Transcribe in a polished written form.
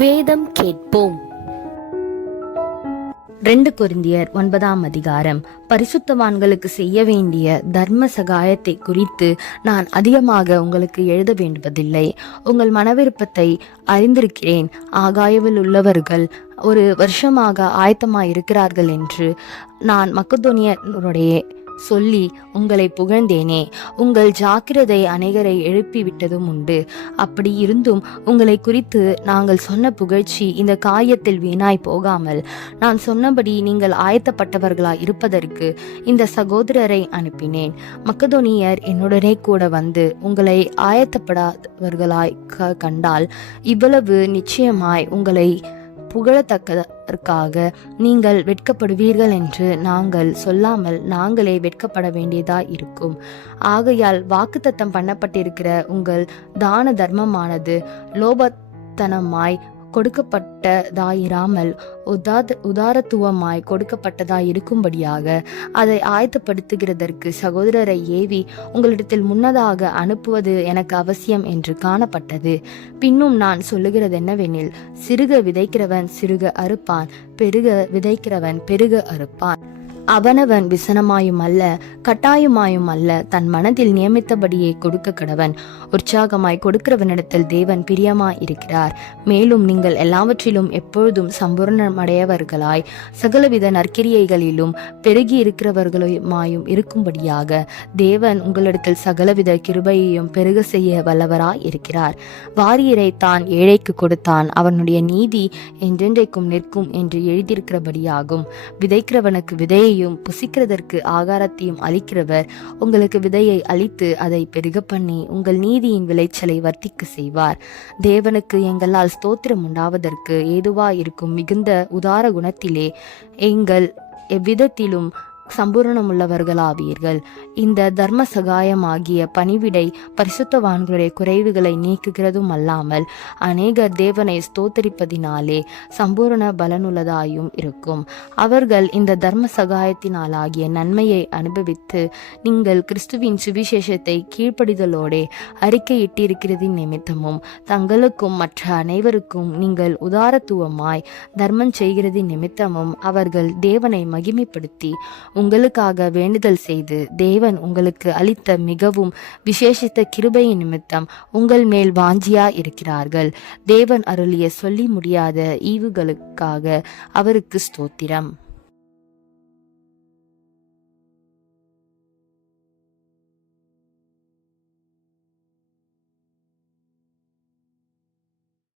வேதம் கேட்போம். 2 கொரிந்தியர் 9ஆம் அதிகாரம். பரிசுத்தவான்களுக்கு செய்ய வேண்டிய தர்ம சகாயத்தை குறித்து நான் அதிகமாக உங்களுக்கு எழுத வேண்டுவதில்லை. உங்கள் மனவிருப்பத்தை அறிந்திருக்கிறேன். ஆகாயவில் உள்ளவர்கள் ஒரு வருஷமாக ஆயத்தமாயிருக்கிறார்கள் என்று நான் மக்கெதோனியருடைய சொல்லி உங்களை புகழ்ந்தேனே. உங்கள் ஜாக்கிரதை அநேகரை எழுப்பி விட்டதும் உண்டு. அப்படி இருந்தும் உங்களை குறித்து நாங்கள் சொன்ன புகழ்ச்சி இந்த காரியத்தில் வீணாய் போகாமல், நான் சொன்னபடி நீங்கள் ஆயத்தப்பட்டவர்களாய் இருப்பதற்கு இந்த சகோதரரை அனுப்பினேன். மக்கெதோனியர் என்னுடனே கூட வந்து உங்களை ஆயத்தப்படாதவர்களாய் கண்டால் இவ்வளவு நிச்சயமாய் உங்களை புகழத்தக்கதற்காக நீங்கள் வெட்கப்படுவீர்கள் என்று நாங்கள் சொல்லாமல் நாங்களே வெட்கப்பட வேண்டியதாய் இருக்கும். ஆகையால் வாக்குத்தத்தம் பண்ணப்பட்டிருக்கிற உங்கள் தான தர்மமானது லோபத்தனமாய் கொடுக்கப்பட்டதாயிராமல் உதாரத்துவமாய் கொடுக்கப்பட்டதாய் இருக்கும்படியாக அதை ஆயத்தப்படுத்துகிறதற்கு சகோதரரை ஏவி உங்களிடத்தில் முன்னதாக அனுப்புவது எனக்கு அவசியம் என்று காணப்பட்டது. பின்னும் நான் சொல்லுகிறது என்னவெனில், சிறுக விதைக்கிறவன் சிறுக அறுப்பான், பெருக விதைக்கிறவன் பெருக அறுப்பான். அவனவன் விசனமாயும் அல்ல கட்டாயமாயும் அல்ல தன் மனதில் நியமித்தபடியே கொடுக்க கடவன். உற்சாகமாய் கொடுக்கிறவனிடத்தில் தேவன் பிரியமாய் இருக்கிறார். மேலும் நீங்கள் எல்லாவற்றிலும் எப்பொழுதும் சம்பூர்ணமடையவர்களாய் சகலவித நற்கிரியைகளிலும் பெருகி இருக்கிறவர்களுமாயும் இருக்கும்படியாக தேவன் உங்களிடத்தில் சகலவித கிருபையையும் பெருக செய்ய வல்லவராய் இருக்கிறார். வாரியரை தான் ஏழைக்கு கொடுத்தான், அவனுடைய நீதி என்றென்றைக்கும் நிற்கும் என்று எழுதியிருக்கிறபடியாகும். விதைக்கிறவனுக்கு விதையை புசிக்கிறதற்கு ஆகாரத்தையும் அளிக்கிறவர் உங்களுக்கு விதையை அளித்து அதை பெருக பண்ணி உங்கள் நீதியின் விளைச்சலை வர்த்திக்க செய்வார். தேவனுக்கு எங்களால் ஸ்தோத்திரம் உண்டாவதற்கு ஏதுவா இருக்கும் மிகுந்த உதார குணத்திலே எங்கள் எவ்விதத்திலும் சம்பூர்ணமுள்ளவர்களாவீர்கள். இந்த தர்ம சகாயமாகிய பணிவிடை பரிசுத்தவான்களுடைய குறைவுகளை நீக்குகிறதும் அல்லாமல் அநேகர் தேவனை ஸ்தோத்தரிப்பதினாலே சம்பூர்ண பலனுள்ளதாயும் இருக்கும். அவர்கள் இந்த தர்ம சகாயத்தினாலாகிய நன்மையை அனுபவித்து நீங்கள் கிறிஸ்துவின் சுவிசேஷத்தை கீழ்ப்படிதலோடே அறிக்கையிட்டிருக்கிறதின் நிமித்தமும் தங்களுக்கும் மற்ற அனைவருக்கும் நீங்கள் உதாரத்துவமாய் தர்மம் செய்கிறதின் நிமித்தமும் அவர்கள் தேவனை மகிமைப்படுத்தி உங்களுக்காக வேண்டுதல் செய்து தேவன் உங்களுக்கு அளித்த மிகவும் விசேஷித்த கிருபையின் நிமித்தம் உங்கள் மேல் வாஞ்சியா இருக்கிறார்கள். தேவன் அருளிய சொல்லி முடியாத ஈவுகளுக்காக அவருக்கு ஸ்தோத்திரம்.